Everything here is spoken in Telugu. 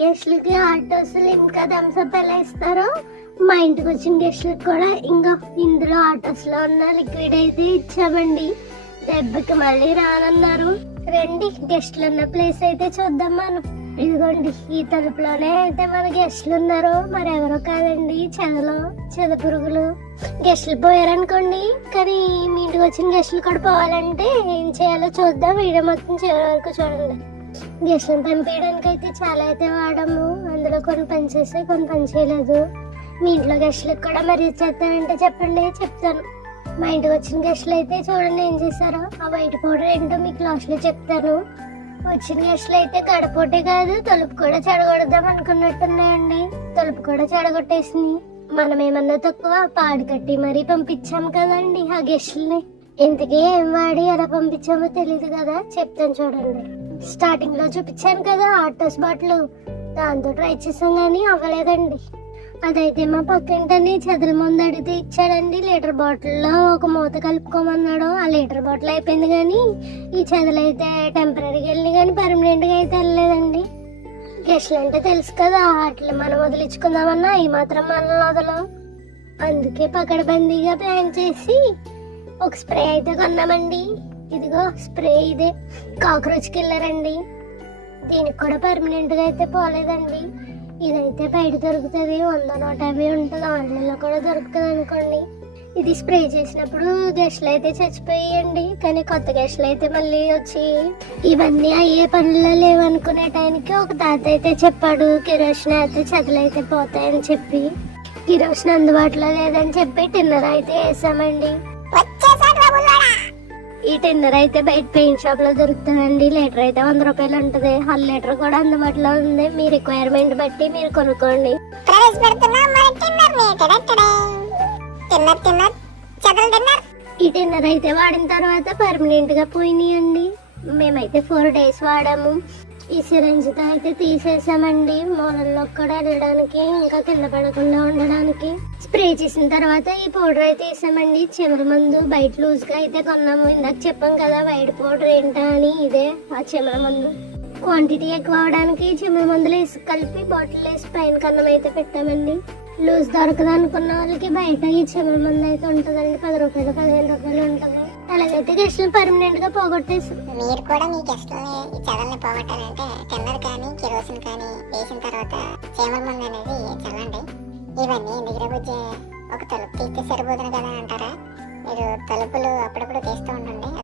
గెస్ట్లకి ఆటోస్ లిమ్కా థమ్స్అప్ ఎలా ఇస్తారో మా ఇంటికి వచ్చిన గెస్ట్లకు కూడా ఇంకా ఇందులో ఆటోస్ లో ఉన్న లిక్విడ్ అయితే ఇచ్చామండి. దెబ్బకి మళ్ళీ రానన్నారు. రండి గెస్ట్లు ఉన్న ప్లేస్ అయితే చూద్దాం మనం. ఇదిగోండి ఈ తలుపులోనే అయితే మన గెస్ట్లు ఉన్నారు. మరెవరో కాదండి, చెద పురుగులు. గెస్ట్లు పోయారనుకోండి, కానీ మీ ఇంటికి వచ్చిన గెస్ట్లు కూడా పోవాలంటే ఏం చేయాలో చూద్దాం. వీడియో మొత్తం చివరి వరకు చూడండి. గెస్ట్లను పంపించడానికి అయితే చాలా అయితే వాడాము. అందులో కొన్ని పని చేస్తే కొన్ని పని చేయలేదు. మీ ఇంట్లో గెస్ట్లకు కూడా మరి చేస్తానంటే చెప్పండి, చెప్తాను. మా ఇంటికి వచ్చిన గెస్ట్లు అయితే చూడండి ఏం చేశారో. ఆ వైట్ పౌడర్ ఏంటో మీకు లాస్ట్ లో చెప్తాను. వచ్చిన గెస్ట్లు అయితే గడపోటే కాదు, తలుపు కూడా చెడగొడదాం అనుకున్నట్టున్నాయండి. తలుపు కూడా చెడగొట్టేసింది. మనం ఏమన్నా తక్కువ పాడు కట్టి మరీ పంపించాము కదండి ఆ గెస్ట్లని. ఇంతకీ ఏం వాడి ఎలా పంపించామో తెలియదు కదా, చెప్తాను చూడండి. స్టార్టింగ్ లో చూపించాను కదా ఆటోస్ బాటిల్, దాంతో ట్రై చేసాం కానీ అవ్వలేదండి. అదైతే మా పక్కింటని చెదల ముందు అడిగితే ఇచ్చాడండి. లీటర్ బాటిల్లో ఒక మూత కలుపుకోమన్నాడు. ఆ లీటర్ బాటిల్ అయిపోయింది కానీ ఈ చెదలు అయితే టెంపరీగా వెళ్ళి కానీ పర్మనెంట్ గా అయితే వెళ్ళలేదండి. గెస్ట్లు అంటే తెలుసు కదా, అట్లా మనం వదిలించుకుందామన్నా ఈ మాత్రం మనల్ని వదలం. అందుకే పకడ్బందీగా ప్లాన్ చేసి ఒక స్ప్రే అయితే కొన్నామండి. ఇదిగో స్ప్రే, ఇదే కాక్రోచ్ కిల్లర్ అండి. దీనికి కూడా పర్మనెంట్ గా అయితే పోలేదండి. ఇదైతే బయట దొరుకుతుంది, 100-150 ఉంటుంది. ఆన్లైన్లో కూడా దొరుకుతుంది అనుకోండి. ఇది స్ప్రే చేసినప్పుడు గెస్ట్లు అయితే చచ్చిపోయాయండి. కానీ కొత్త గెస్ట్లు అయితే మళ్ళీ వచ్చి ఇవన్నీ అయ్యే పనుల్లో లేవనుకునే టైంకి ఒక తాత అయితే చెప్పాడు, కిరోసిన్ అయితే చెదలు అయితే పోతాయని చెప్పి. కిరోసిన్ అందుబాటులో లేదని చెప్పి టిన్నర్ అయితే వేసామండి. ఈ టిన్నర్ అయితే బయట పెయింట్ షాప్ లో దొరుకుతుందండి. లీటర్ అయితే 100 రూపాయలు ఉంటుంది. 1/2 లీటర్ కూడా అందుబాటులో ఉంది. మీ రిక్వైర్మెంట్ బట్టి మీరు కొనుక్కోండి. ఈ టిన్నర్ అయితే వాడిన తర్వాత పర్మనెంట్ గా పోయినాయండి. మేమైతే 4 days వాడాము. ఈ సిరంజ్ తో అయితే తీసేసామండి, మూలల్లో కూడా వెళ్ళడానికి ఇంకా కింద పడకుండా ఉండడానికి. స్ప్రే చేసిన తర్వాత ఈ పౌడర్ అయితే వేసామండి. చెమర మందు బయట లూజ్ గా అయితే కొన్నాము. ఇందాక చెప్పాం కదా వైట్ పౌడర్ ఏంటా అని, ఇదే ఆ చెమర మందు. క్వాంటిటీ ఎక్కువ అవడానికి చెమర మందులు వేసి కలిపి బాటిల్ వేసి పైన కన్నం అయితే పెట్టామండి. లూజ్ దొరకదు అనుకున్న వాళ్ళకి బయట ఈ చెమర మందు అయితే ఉంటుందండి. 10 రూపాయలు 15 రూపాయలు ఉంటుంది. అలాగైతే గెస్ట్లు పర్మనెంట్ గా పోగొట్టేసి మీరు కూడా మీ గెస్ట్లని ఈ చెదల్ని పోగొట్టాలంటే టిన్నర్ కానీ కిరోసిన్ కానీ వేసిన తర్వాత చీమల మందు అనేది చల్లండి. ఇవన్నీ దగ్గర బుజ్జే ఒక తలుపు తీస్తే సరిపోతుంది కదా అంటారా? మీరు తలుపులు అప్పుడప్పుడు తీస్తూ ఉండండి.